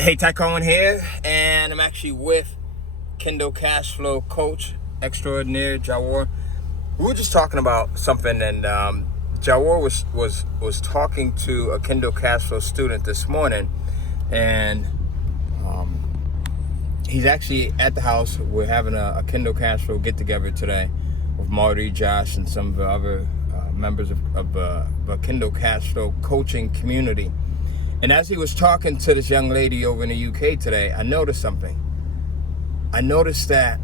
Hey, Cohen here, and I'm actually with Kindle cash flow coach extraordinaire Jawar. We were just talking about something, and Jawar was talking to a Kindle cash flow student this morning, and he's actually at the house. We're having a Kindle cash flow get together today with Marty, Josh, and some of the other members of the Kindle cash flow coaching community. And as he was talking to this young lady over in the UK today, I noticed something. I noticed that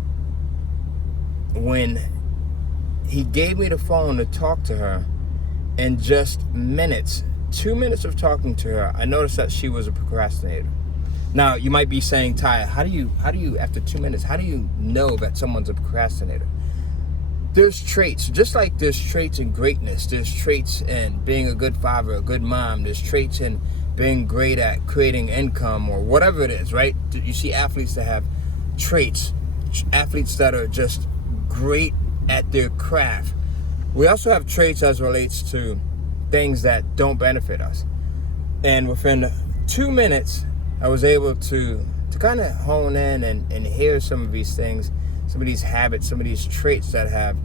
when he gave me the phone to talk to her, in just minutes, 2 minutes of talking to her, I noticed that she was a procrastinator. Now, you might be saying, Ty, how do you, after 2 minutes, how do you know that someone's a procrastinator? There's traits, just like there's traits in greatness, there's traits in being a good father, a good mom, there's traits in being great at creating income or whatever it is, right? You see athletes that have traits, athletes that are just great at their craft. We also have traits as relates to things that don't benefit us. And within 2 minutes, I was able to kind of hone in and hear some of these things, some of these habits, some of these traits that have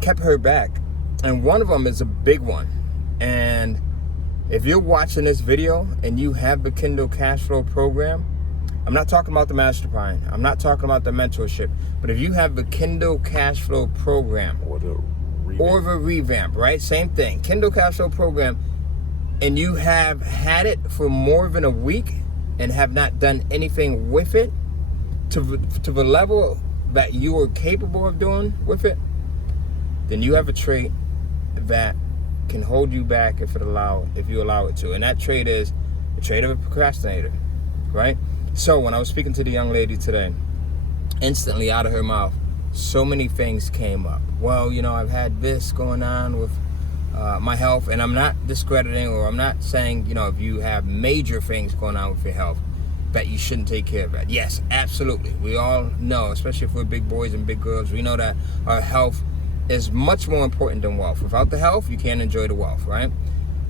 kept her back. And one of them is a big one. And if you're watching this video and you have the Kindle Cash Flow program, I'm not talking about the mastermind, I'm not talking about the mentorship, but if you have the Kindle Cash Flow program or the revamp, right? Same thing, Kindle Cash Flow program, and you have had it for more than a week and have not done anything with it to the level that you are capable of doing with it, then you have a trait that can hold you back if you allow it to. And that trait is the trait of a procrastinator, right? So when I was speaking to the young lady today, instantly out of her mouth, so many things came up. Well, I've had this going on with my health, and I'm not discrediting, or I'm not saying, if you have major things going on with your health, that you shouldn't take care of that. Yes, absolutely. We all know, especially if we're big boys and big girls, we know that our health is much more important than wealth. Without the health, you can't enjoy the wealth, right?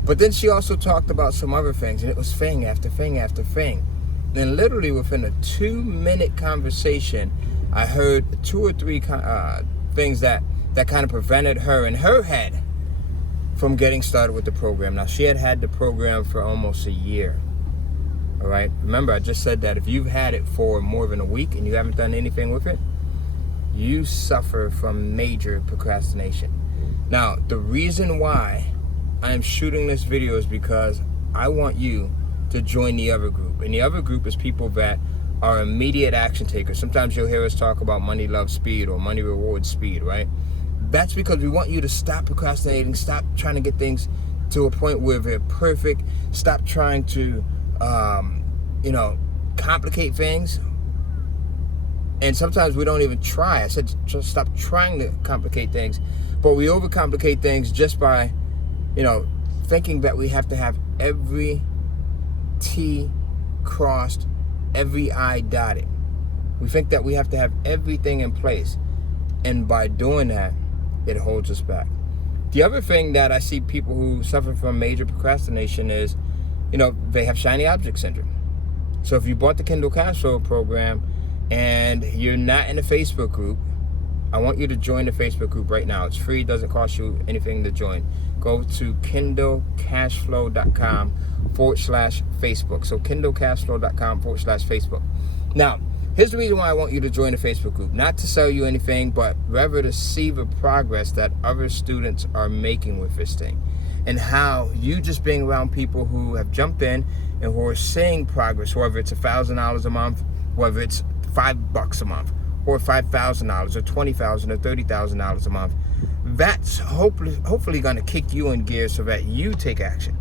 But then she also talked about some other things, and it was thing after thing after thing. And literally within a 2-minute conversation, I heard 2 or 3 things that kind of prevented her in her head from getting started with the program. Now, she had the program for almost a year. All right. Remember, I just said that if you've had it for more than a week and you haven't done anything with it, you suffer from major procrastination. Now, the reason why I'm shooting this video is because I want you to join the other group. And the other group is people that are immediate action takers. Sometimes you'll hear us talk about money, love, speed, or money, reward, speed, right? That's because we want you to stop procrastinating, stop trying to get things to a point where they're perfect, stop trying to complicate things. And sometimes we don't even try. I said just stop trying to complicate things, but we overcomplicate things just by, thinking that we have to have every T crossed, every I dotted. We think that we have to have everything in place, and by doing that, it holds us back. The other thing that I see people who suffer from major procrastination is, they have shiny object syndrome. So if you bought the Kindle Cash Flow program and you're not in the Facebook group, I want you to join the Facebook group right now. It's free, doesn't cost you anything to join. Go to kindlecashflow.com/Facebook. So kindlecashflow.com/Facebook. Now, here's the reason why I want you to join the Facebook group. Not to sell you anything, but rather to see the progress that other students are making with this thing. And how you just being around people who have jumped in and who are seeing progress, whether it's $1,000 a month, whether it's $5 a month, or $5,000 or $20,000 or $30,000 a month, that's hopefully going to kick you in gear so that you take action.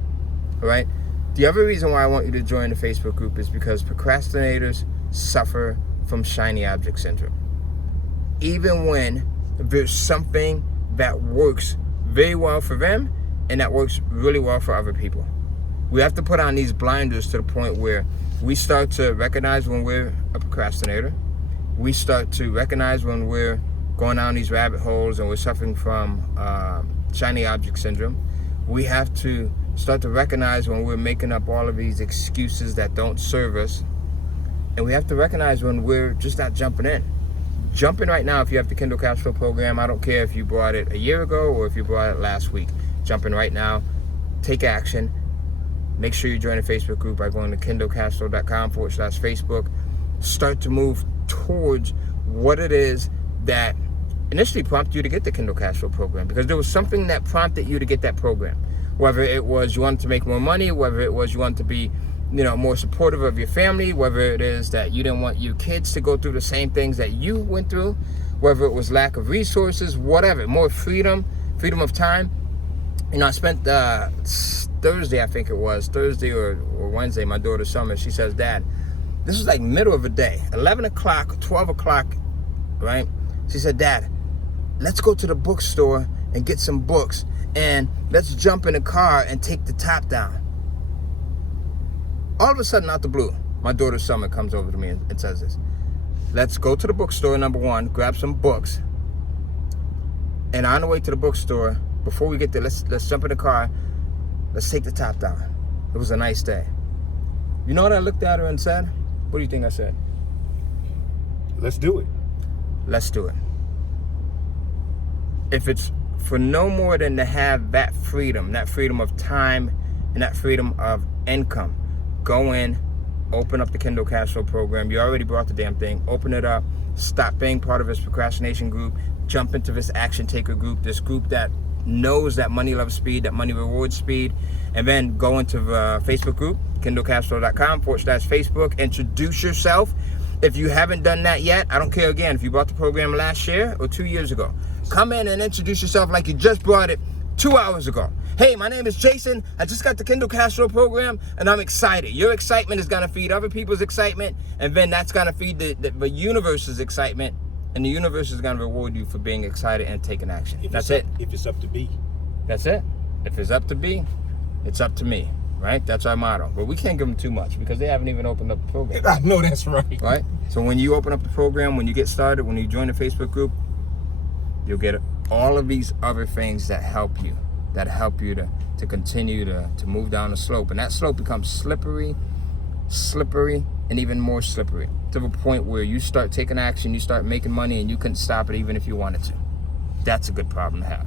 All right. The other reason why I want you to join the Facebook group is because procrastinators suffer from shiny object syndrome. Even when there's something that works very well for them and that works really well for other people, we have to put on these blinders to the point where we start to recognize when we're a procrastinator. We start to recognize when we're going down these rabbit holes and we're suffering from shiny object syndrome. We have to Start to recognize when we're making up all of these excuses that don't serve us. And we have to recognize when we're just not jumping in. Jump in right now if you have the Kindle Cash Flow program. I don't care if you bought it a year ago or if you bought it last week. Jump in right now. Take action. Make sure you join the Facebook group by going to kindlecashflow.com/Facebook. Start to move towards what it is that initially prompted you to get the Kindle Cash Flow program, because there was something that prompted you to get that program. Whether it was you wanted to make more money, whether it was you wanted to be, more supportive of your family, whether it is that you didn't want your kids to go through the same things that you went through, whether it was lack of resources, whatever, more freedom of time. I spent Thursday, I think it was, Thursday or Wednesday, my daughter Summer, she says, Dad, this was like middle of the day, 11 o'clock, 12 o'clock, right? She said, Dad, let's go to the bookstore and get some books, and let's jump in the car and take the top down. All of a sudden, out the blue, my daughter Summer comes over to me and says this. Let's go to the bookstore, number one, grab some books, and on the way to the bookstore, before we get there, let's jump in the car, let's take the top down. It was a nice day. You know what I looked at her and said? What do you think I said? Let's do it. Let's do it. If it's for no more than to have that freedom of time, and that freedom of income, go in, open up the Kindle Cash Flow program. You already bought the damn thing. Open it up. Stop being part of this procrastination group. Jump into this action taker group, this group that knows that money loves speed, that money rewards speed. And then go into the Facebook group, kindlecashflow.com/Facebook. Introduce yourself. If you haven't done that yet, I don't care again if you bought the program last year or 2 years ago. Come in and introduce yourself like you just bought it 2 hours ago. Hey, my name is Jason. I just got the Kindle Cash Flow program, and I'm excited. Your excitement is going to feed other people's excitement, and then that's going to feed the universe's excitement, and the universe is going to reward you for being excited and taking action. That's it. If it's up to be. That's it. If it's up to be, it's up to me, right? That's our motto. But we can't give them too much because they haven't even opened up the program. I know that's right. Right? So when you open up the program, when you get started, when you join the Facebook group, you'll get all of these other things that help you to continue to move down the slope. And that slope becomes slippery, and even more slippery, to the point where you start taking action, you start making money, and you couldn't stop it even if you wanted to. That's a good problem to have.